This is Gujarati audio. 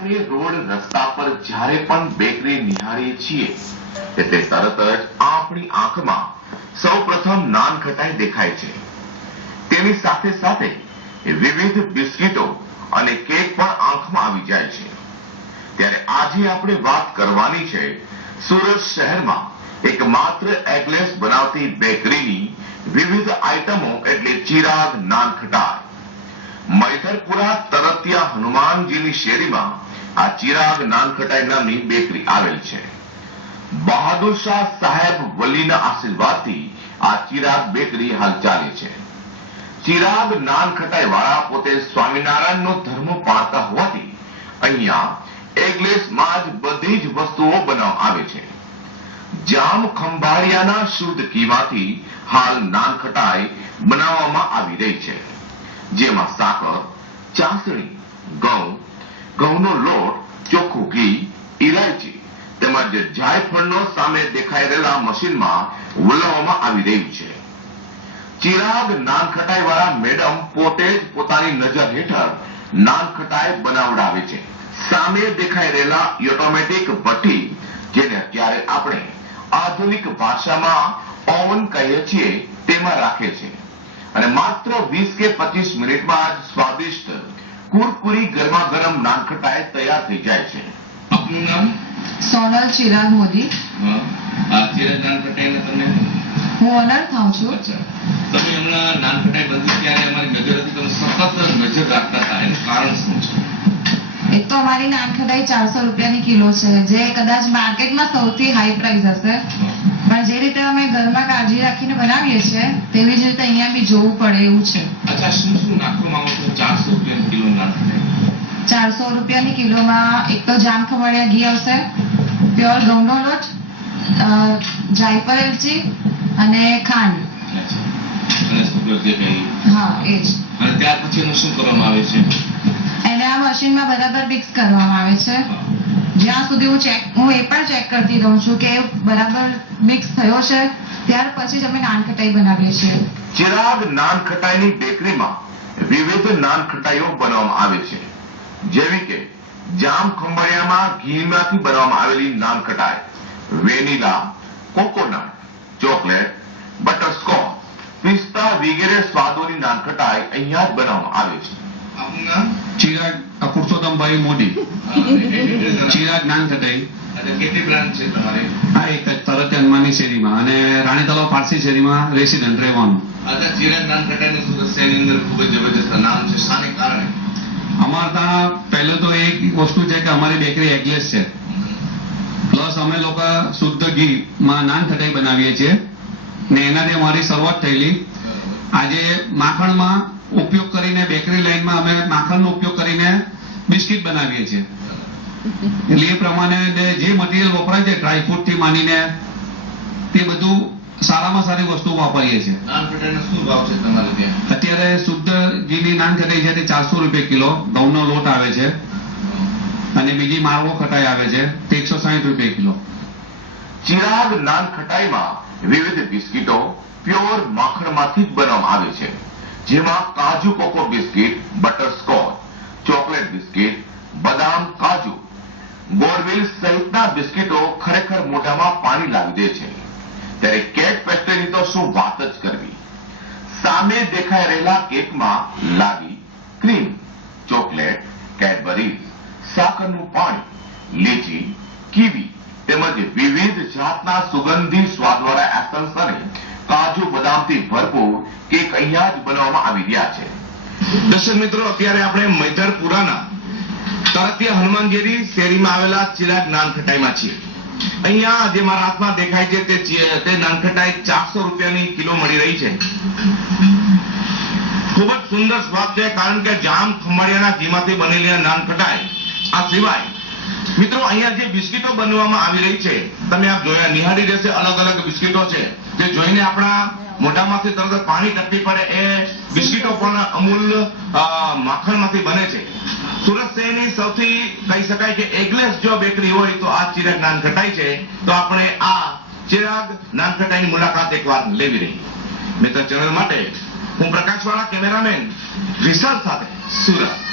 આપણે રોડ રસ્તા પર જ્યારે પણ બેકરી નિહાળીએ છીએ એટલે તરત જ આપણી આંખમાં સૌપ્રથમ નાન ખટાઈ દેખાય છે। તેની સાથે સાથે વિવિધ બિસ્કિટો અને કેક પણ આંખમાં આવી જાય છે। ત્યારે આજે આપણે વાત કરવાની છે સુરત શહેરમાં એકમાત્ર એગલેસ બનાવતી બેકરીની વિવિધ આઇટમો એટલે ચિરાગ નાન ખટાઈ। મૈધરપુરા તરતિયા હનુમાનજીની શેરીમાં આ ચિરાગ નાન ખટાઈ નામની બેકરી આવેલ છે। બહાદુર શાહ સાહેબ વલીના આશીર્વાદથી આ ચિરાગ બેકરી હાલ ચાલે છે। ચિરાગ નાન ખટાઈ વાળા પોતે સ્વામિનારાયણનો ધર્મ પાળતા હોવાથી અહીંયા એગલેસમાં જ બધી જ વસ્તુઓ બનાવવામાં આવે છે। જામ ખંભાળિયાના શુદ્ધ ઘીમાંથી હાલ નાન ખટાઈ બનાવવામાં આવી રહી છે, જેમાં સાકર, ચાસણી, ઘઉંનો લોટ, ચોખ્ખું ઘી, ઇલાયચી તેમજ જાયફળનો સામે દેખાઈ રહેલા મશીનમાં વલાવવામાં આવી રહ્યું છે। ચિરાગ નાન ખટાઈ વાળા મેડમ પોતે જ પોતાની નજર હેઠળ નાન ખટાઈ બનાવડાવે છે। સામે દેખાઈ રહેલા ઓટોમેટિક ભઠ્ઠી, જેને અત્યારે આપણે આધુનિક ભાષામાં ઓવન કહીએ છીએ, તેમાં રાખે છે અને માત્ર 20 કે 25 મિનિટમાં જ સ્વાદિષ્ટ કુરકુરી ગરમા ગરમ નાન ખટાઈ તૈયાર થઈ જાય છે। આપનું નામ? સોનલ ચિરાગ મોદી। આ ચિરાગ નાન ખટાઈને તમે હું ઓનર થાઉં છું। અચ્છા, તમે હમણાં નાન ખટાઈ બનતી ત્યારે અમારી નજર હતી, તમે સતત નજર રાખતા હતા, એનું કારણ શું છે? એક તો અમારી નાન ખટાઈ 400 રૂપિયાની કિલો છે, જે કદાચ માર્કેટમાં સૌથી હાઈ પ્રાઇસ હશે, પણ જે રીતે અમે ઘરમાં કાળજી રાખીને બનાવીએ છીએ તેવી જ રીતે અહીંયા બી જોવું પડે એવું છે। અચ્છા, શું શું નાખવા માંગો છો 400 રૂપિયા કિલો નાન ખટાઈ? 400 રૂપિયાની કિલોમાં એક તો જામ ખમણિયા ઘી આવશે, પ્યોર ઘઉંનો લોટ, જાયફળ એલચી અને ખાંડ। અને સુગર જે કઈ? હા, એ જ। અને ત્યાર પછી એનું શું કરવામાં આવે છે? એને આ મશીનમાં બરાબર મિક્સ કરવામાં આવે છે। જ્યાં સુધી હું એ પણ ચેક કરતી રહું છું કે બરાબર મિક્સ થયો છે, ત્યાર પછી જ અમે નાન ખટાઈ બનાવીએ છીએ। ચિરાગ નાન ખટાઈની બેકરીમાં વિવિધ નાન ખટાઈઓ બનાવવામાં આવે છે, જેવી કે જામ ખંભાળિયામાં ઘીમાંથી બનાવવામાં આવેલી nankhatai, vanilla, coconut, chocolate, butterscotch, પિસ્તા વગેરે સ્વાદોની નાન ખટાઈ અહીંયા જ બનાવવામાં આવે છે। આપનું નામ? ચિરાગ પુરુષોત્તમભાઈ મોદી। ચિરાગ નાન ખટાઈ કેટલી બ્રાન્ચ છે તમારી? આ એક તરત હનુમાનની શેરીમાં અને રાણી તલાવ પારસી શેરીમાં રેસિડન્ટ રહેવાનું। અચ્છા, ચિરાગ નાન ખટાઈનું સુરત શહેરની અંદર ખૂબ જ જબરજસ્ત નામ છે, શાને કારણે? અમારે ત્યાં પહેલું તો એક વસ્તુ છે કે અમારી બેકરી એગલેસ છે, પ્લસ અમે લોકો શુદ્ધ ઘીમાં નાન ખટાઈ બનાવીએ છીએ ને એનાથી અમારી શરૂઆત થયેલી। આજે માખણમાં ઉપયોગ કરીને બેકરી લાઈનમાં અમે માખણનો ઉપયોગ કરીને બિસ્કિટ બનાવીએ છીએ, એટલે એ પ્રમાણે જે મટીરિયલ વપરાય છે ડ્રાયફ્રૂટ થી માંડીને તે બધું સારામાં સારી વસ્તુ વાપરીએ છીએ। નાન ખટાઈનો શું ભાવ છે તમારે ત્યાં? અત્યારે શુદ્ધ ઘીની નાન ખટાઈ છે તે 400 રૂપિયા કિલો, ઘઉંનો લોટ આવે છે અને બીજી મારવો ખટાઈ આવે છે તે 160 રૂપિયા કિલો। ચિરાગ નાન ખટાઈમાં વિવિધ બિસ્કિટો પ્યોર માખણમાંથી જ બનાવવામાં આવે છે, જેમાં કાજુ cocoa biscuit, butterscotch, chocolate biscuit, બદામ કાજુ, બોર્નવિલ સહિતના બિસ્કિટો ખરેખર મોઢામાં પાણી લાવી દે છે। ત્યારે કેક પેસ્ટ્રીની તો શું વાત જ કરવી। સામે દેખાઈ રહેલા કેકમાં લાડી, ક્રીમ, ચોકલેટ, કેડબરીઝ, સાકરનું પાણી, લીચી, કીવી તેમજ વિવિધ જાતના સુગંધી સ્વાદવાળા એસન્સ અને કાજુ બદામથી ભરપૂર કેક અહીંયા જ બનાવવામાં આવી રહ્યા છે। દર્શક મિત્રો, અત્યારે આપણે મૈધરપુરાના તરતિયા હનુમાનજીની શેરીમાં આવેલા ચિરાગ નાન ખટાઈમાં છીએ। અહીંયા જે મારા હાથમાં દેખાય છે તે નાન ખટાઈ 400 રૂપિયાની કિલો મળી રહી છે। ખૂબ જ સુંદર સ્વાદ છે, કારણ કે જામ ખંભાળિયાના ઘીમાંથી બનેલી નાન ખટાઈ। આ સિવાય મિત્રો અહીંયા જે બિસ્કિટો બનવામાં આવી રહી છે, તમે આપ જોયા નિહાળી રહેશે, અલગ અલગ બિસ્કિટો છે જે જોઈને આપણા મોઢામાંથી તરત પાણી ટપકી પડે એ બિસ્કિટો પણ અમૂલ માખણમાંથી બને છે। સુરત શહેરની સૌથી કહી શકાય કે એગલેસ જો બેકરી હોય તો આ ચિરાગ નાન ખટાઈ છે, તો આપણે આ ચિરાગ નાન ખટાઈની મુલાકાત એકવાર લેવી રહી। મિત્ર ચેનલ માટે હું પ્રકાશવાળા કેમેરામેન વિશાલ સાથે સુરત।